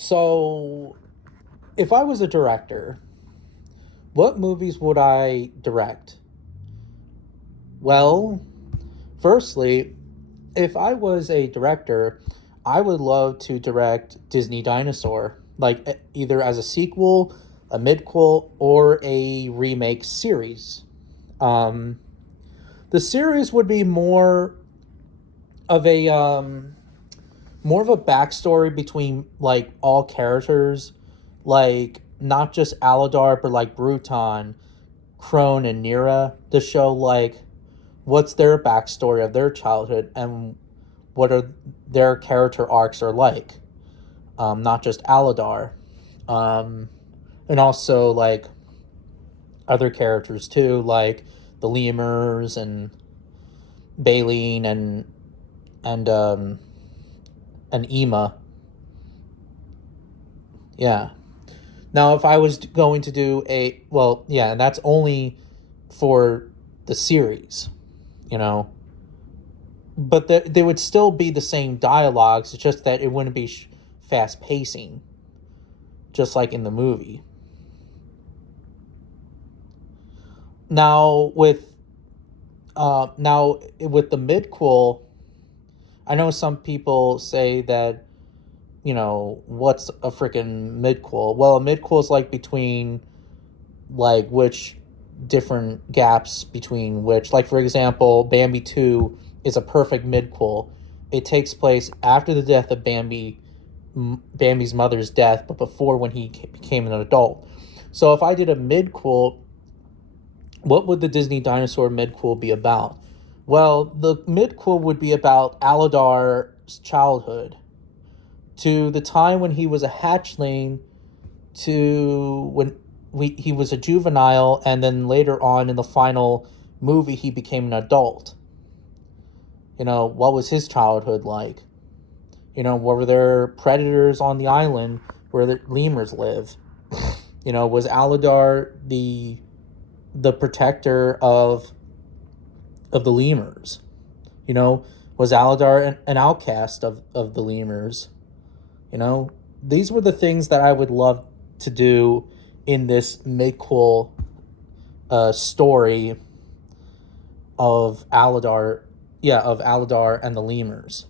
So, if I was a director, what movies would I direct? Well, firstly, if I was a director, I would love to direct Disney Dinosaur, like either as a sequel, a midquel, or a remake series. Um, the series would be of a more of a backstory between like all characters, like not just Aladar, but like Bruton, Crone, and Nira, to show like what's their backstory of their childhood and what are their character arcs are like. Not just Aladar, um, and also like other characters too, like the lemurs and Baleen and and Ema. Yeah. Now, if I was going to do yeah, and that's only for the series, you know, but they would still be the same dialogues. It's just that it wouldn't be fast pacing, just like in the movie. Now with the midquel, I know some people say that what's a freaking midquel? Well, a midquel is like between like which different gaps between which, like for example, Bambi 2 is a perfect midquel. It takes place after the death of Bambi's mother's death, but before when he became an adult. So if I did a midquel, what would the Disney Dinosaur midquel be about? Well, the midquel would be about Aladar's childhood to the time when he was a hatchling to when he was a juvenile, and then later on in the final movie he became an adult. What was his childhood like? What were there predators on the island where the lemurs live? Was Aladar the protector of the lemurs? Was Aladar an outcast of the lemurs? These were the things that I would love to do in this midquel story of Aladar, of Aladar and the lemurs,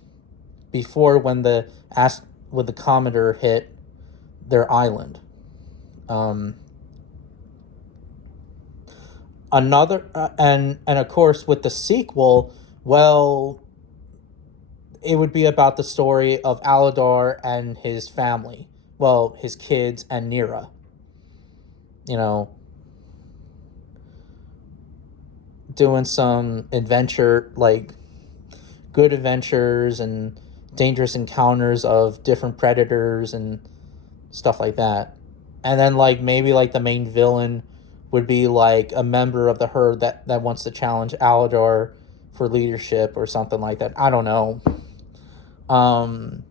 before when the Commodore hit their island. Um, and of course with the sequel, well, it would be about the story of Aladar and his family. Well, his kids and Nira. You know, doing some adventure, like good adventures and dangerous encounters of different predators and stuff like that. And then, like, maybe, like, the main villain would be, like, a member of the herd that wants to challenge Aladar for leadership or something like that. I don't know. Um,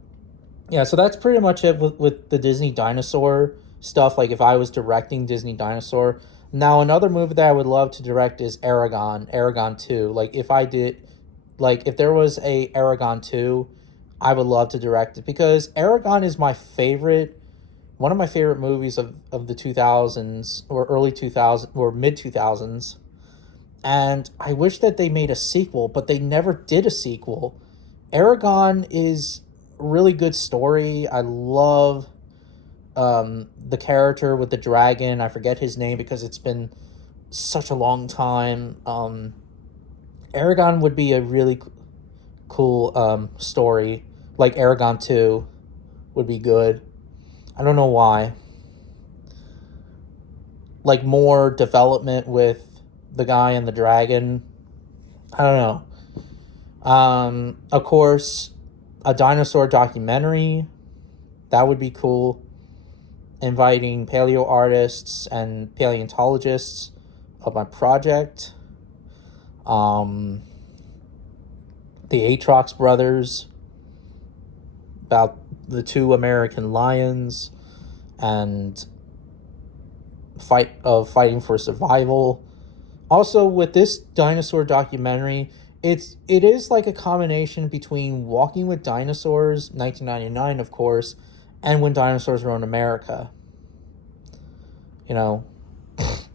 yeah, so that's pretty much it with the Disney dinosaur stuff. Like, if I was directing Disney Dinosaur. Now, another movie that I would love to direct is Aragon 2. If there was a Aragon 2, I would love to direct it because Aragon is one of my favorite movies of the 2000s or early 2000s or mid 2000s. And I wish that they made a sequel, but they never did a sequel. Aragon is a really good story. I love the character with the dragon. I forget his name because it's been such a long time. Aragon would be a really cool story. Like Aragon 2 would be good. I don't know why. Like more development with the guy and the dragon. I don't know. Of course, a dinosaur documentary. That would be cool. Inviting paleo artists and paleontologists of my project. The Atrox brothers, about the two American lions and fighting for survival. Also, with this dinosaur documentary, it is like a combination between Walking with Dinosaurs, 1999, of course, and When Dinosaurs Were in America, you know,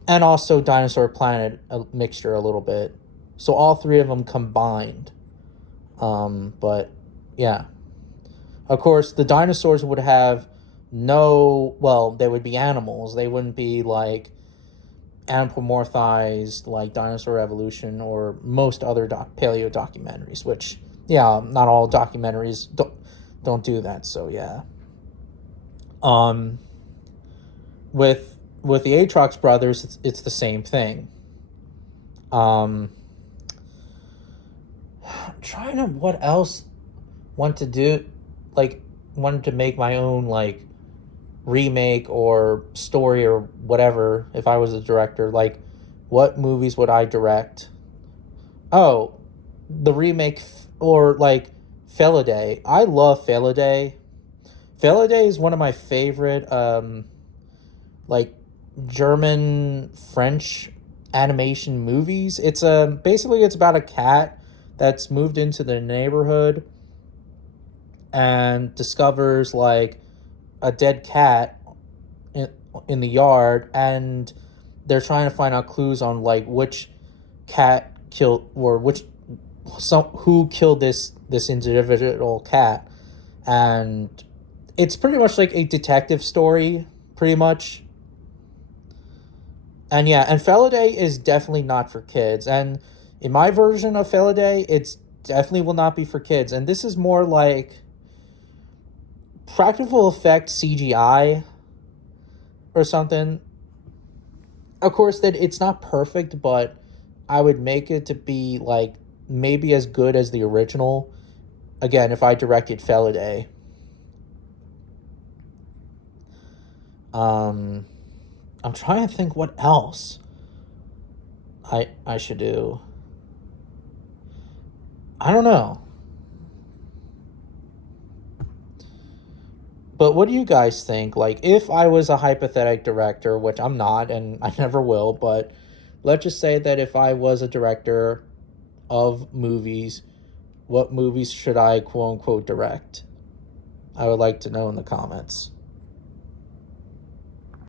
and also Dinosaur Planet, a mixture a little bit. So all three of them combined. But yeah, of course, the dinosaurs would have no, well, they would be animals. They wouldn't be like anthropomorphized like Dinosaur Evolution or most other paleo documentaries, which, yeah, not all documentaries don't do that. So yeah. Um, with the Atrox brothers, it's the same thing. Um, I'm trying to what else want to do, like wanted to make my own like remake or story or whatever if I was a director. Like, what movies would I direct? Oh, the remake or like Felidae. I love Felidae. Felidae is one of my favorite like German French animation movies. It's basically it's about a cat that's moved into the neighborhood and discovers like a dead cat in, in the yard, and they're trying to find out clues on like which cat killed or which some who killed this individual cat. And it's pretty much like a detective story, pretty much. And yeah, and Felidae is definitely not for kids. And in my version of Felidae, it's definitely will not be for kids. And this is more like practical effect CGI or something. Of course, that it's not perfect, but I would make it to be like maybe as good as the original. Again, if I directed Felidae. Um, I'm trying to think what else I should do. I don't know. But what do you guys think? Like, if I was a hypothetical director, which I'm not and I never will, but let's just say that if I was a director of movies, what movies should I quote unquote direct? I would like to know in the comments.